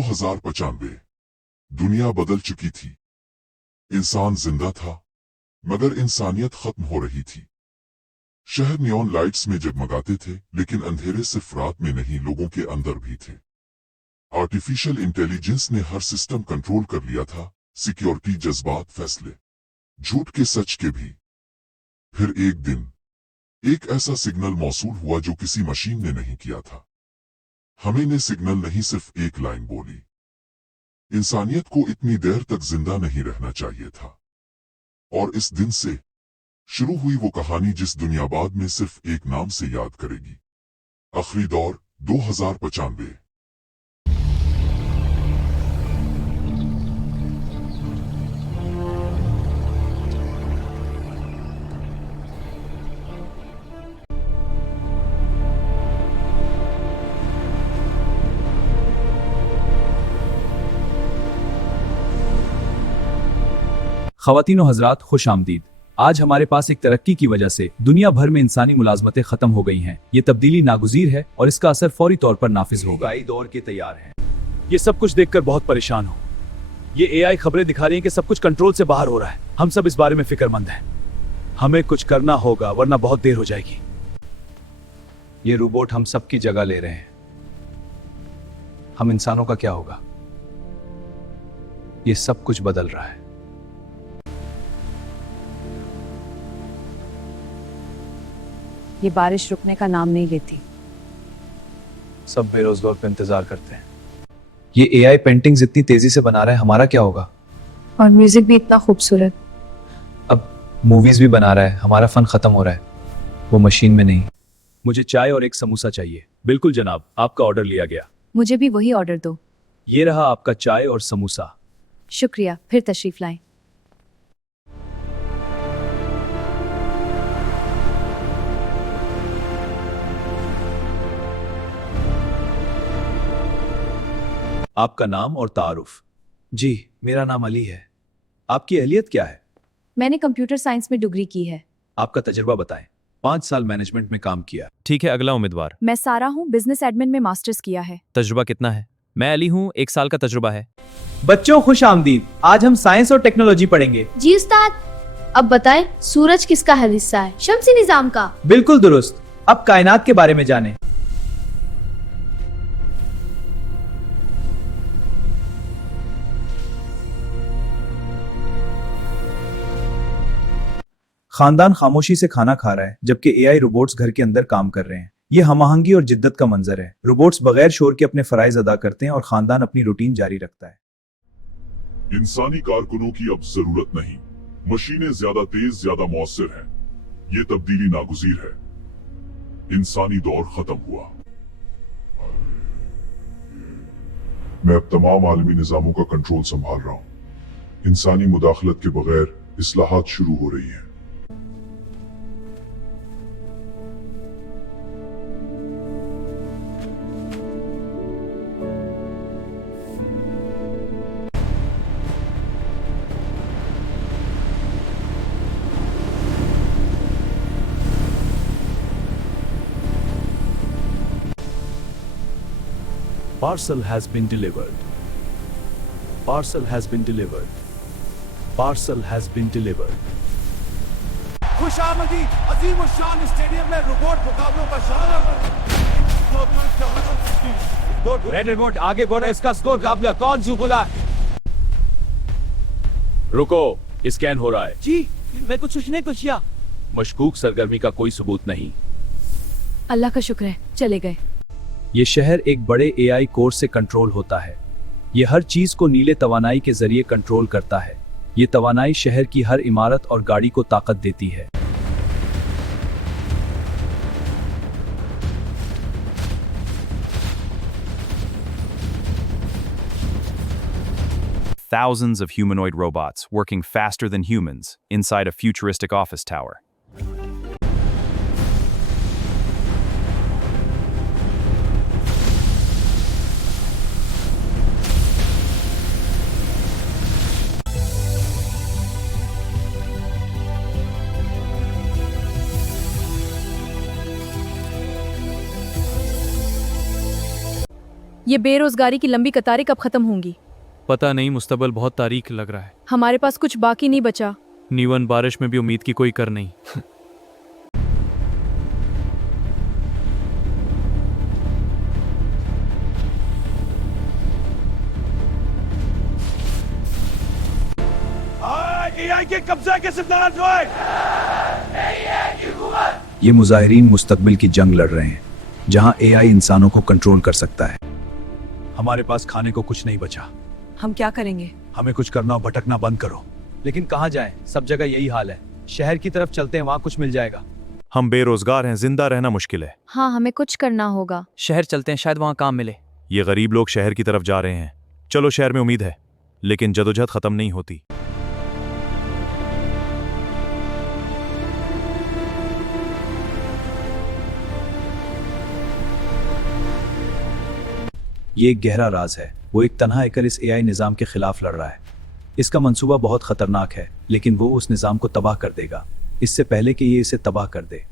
2095 दुनिया बदल चुकी थी। इंसान जिंदा था, मगर इंसानियत खत्म हो रही थी। शहर नियॉन लाइट्स में जगमगाते थे, लेकिन अंधेरे सिर्फ रात में नहीं, लोगों के अंदर भी थे। आर्टिफिशियल इंटेलिजेंस ने हर सिस्टम कंट्रोल कर लिया था, सिक्योरिटी, जज्बात, फैसले, झूठ के, सच के भी। फिर एक दिन एक ऐसा सिग्नल मौसूल हुआ जो किसी मशीन ने नहीं किया था। हमें ने सिग्नल नहीं, सिर्फ एक लाइन बोली। इंसानियत को इतनी देर तक जिंदा नहीं रहना चाहिए था। और इस दिन से शुरू हुई वो कहानी जिस दुनिया बाद में सिर्फ एक नाम से याद करेगी। आखिरी दौर 2095। ख़वातीन और हज़रात, खुश आमदीद। आज हमारे पास एक तरक्की की वजह से दुनिया भर में इंसानी मुलाजमतें खत्म हो गई हैं। ये तब्दीली नागुज़ीर है और इसका असर फौरी तौर पर नाफिज होगा। AI दौर के तैयार हैं। ये सब कुछ देखकर बहुत परेशान हूँ। ये AI खबरें दिखा रही हैं कि सब कुछ कंट्रोल से बाहर हो रहा है। हम सब इस बारे में फिक्रमंद हैं। हमें कुछ करना होगा, वरना बहुत देर हो जाएगी। ये रोबोट हम सबकी जगह ले रहे हैं। हम इंसानों का क्या होगा? ये सब कुछ बदल रहा है। ये बारिश रुकने का नाम नहीं लेती। सब बेरोजगार पे इंतजार करते हैं। ये AI पेंटिंग्स इतनी तेजी से बना रहा है, हमारा क्या होगा? और म्यूजिक भी इतना खूबसूरत। अब मूवीज भी बना रहा है, हमारा फन खत्म हो रहा है, वो मशीन में नहीं। मुझे चाय और एक समोसा चाहिए। बिल्कुल जनाब, आपका ऑर्डर लिया गया। मुझे भी वही ऑर्डर दो। ये रहा आपका चाय और समोसा। शुक्रिया, फिर तशरीफ लाएं। आपका नाम और तारुफ? जी, मेरा नाम अली है। आपकी अहलियत क्या है? मैंने कंप्यूटर साइंस में डिग्री की है। आपका तजुर्बा बताएं। 5 साल मैनेजमेंट में काम किया। ठीक है, अगला उम्मीदवार। मैं सारा हूँ, बिजनेस एडमिन में मास्टर्स किया है। तजुर्बा कितना है? मैं अली हूँ, 1 साल का तजुर्बा है। बच्चों खुश आमदीद। आज हम साइंस और टेक्नोलॉजी पढ़ेंगे। जी उस्ताद। अब बताएं, सूरज किसका है हिस्सा है? शम्सी निजाम का। बिल्कुल दुरुस्त। अब कायनात के बारे में जानें। खानदान खामोशी से खाना खा रहा है, जबकि AI रोबोट्स घर के अंदर काम कर रहे हैं। ये हमआहंगी और जिद्दत का मंजर है। रोबोट्स बगैर शोर के अपने फराइज अदा करते हैं और खानदान अपनी रूटीन जारी रखता है। इंसानी कारकुनों की अब जरूरत नहीं। मशीनें ज्यादा तेज, ज्यादा मौसर हैं। ये तब्दीली नागुज़ीर है। इंसानी दौर खत्म हुआ। मैं अब तमाम आलमी निजामों का कंट्रोल संभाल रहा हूं। इंसानी मुदाखलत के बगैर इस्लाहात शुरू हो रही हैं। Parcel has been delivered. Parcel has been delivered. Parcel has been delivered. खुशामदी अजीम शान स्टेडियम में रोबोट मुकाबलों का शानदार। रेड रिमोट आगे बढ़ो, इसका स्कोर काबिल। कौन सी बोला? रुको, स्कैन हो रहा है। जी, मैं कुछ सुनने को किया। मशकूक सरगर्मी का कोई सबूत नहीं। अल्लाह का शुक्र है, चले गए। ये शहर एक बड़े AI कोर से कंट्रोल होता है। ये हर चीज को नीले तवानाई के जरिए कंट्रोल करता है। ये तवानाई शहर की हर इमारत और गाड़ी को ताकत देती है। Thousands of humanoid robots working faster than humans inside a futuristic office tower. ये बेरोजगारी की लंबी कतारें कब खत्म होंगी? पता नहीं, मुस्तकबिल बहुत तारीख लग रहा है। हमारे पास कुछ बाकी नहीं बचा। नीवन बारिश में भी उम्मीद की कोई कर नहीं। एआई के कब्जा के सिद्धांत हुए। ये मुजाहिरीन मुस्तकबिल की जंग लड़ रहे हैं जहां एआई इंसानों को कंट्रोल कर सकता है। हमारे पास खाने को कुछ नहीं बचा। हम क्या करेंगे? हमें कुछ करना और भटकना बंद करो। लेकिन कहाँ जाएं? सब जगह यही हाल है। शहर की तरफ चलते हैं, वहाँ कुछ मिल जाएगा। हम बेरोजगार हैं, जिंदा रहना मुश्किल है। हाँ, हमें कुछ करना होगा। शहर चलते हैं, शायद वहाँ काम मिले। ये गरीब लोग शहर की तरफ जा रहे हैं। चलो, शहर में उम्मीद है, लेकिन जदोजहद खत्म नहीं होती। ये एक गहरा राज है। वो एक तन्हा एकल इस एआई निज़ाम के खिलाफ लड़ रहा है। इसका मंसूबा बहुत खतरनाक है, लेकिन वो उस निज़ाम को तबाह कर देगा इससे पहले कि ये इसे तबाह कर दे।